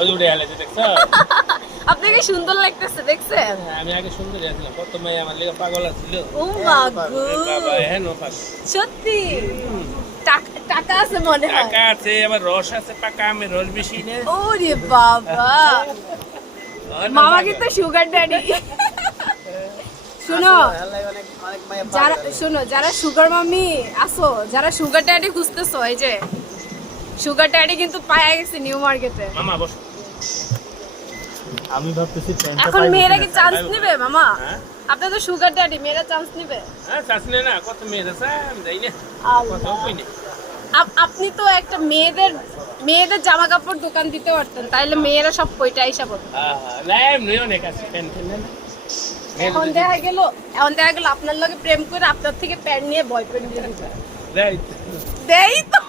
ওই উড়ে আলেছে দেখছো? আপনাকে সুন্দর লাগতেছে দেখছেন? আমি আগে সুন্দর ছিলাম, কত মেয়ে আমার লেগে পাগল ছিল। ও মা গো, বাবা হ্যাঁ নো পাগল। সত্যি টাকা আছে মনে হয়। টাকা আছে, আবার রস আছে, পাকা আমের রস বেশি না। ওরে বাবা, মামা কিন্তু সুগার ড্যাডি। শোনো যারা সুগার মামি আসো, যারা সুগার ড্যাডি খুঁজতেছো, এই যে সুগার ড্যাডি কিন্তু পাওয়া গেছে নিউ মার্কেটে। মামা বস। আমি ভাবতেছি এখন মেয়েরা কি চান্স নিবে মামা? আপনি তো সুগার ড্যাডি, মেয়েরা চান্স নিবে? হ্যাঁ চাচ্ছি না, কত মেয়ে আছে আমি যাই না, কত কই না। আপনি তো একটা মেয়েদের জামা কাপড় দোকান দিতে পারতেন, তাইলে মেয়েরা সব কইটা আইসা বলতো। না এমনি অনেক আছে, টেনশন নেই না। এখন দেখা গেল আপনার লগে প্রেম করে আপনার থেকে প্যান্ট নিয়ে বয়ফ্রেন্ড দিয়ে দিবে। রাইট। দেই তো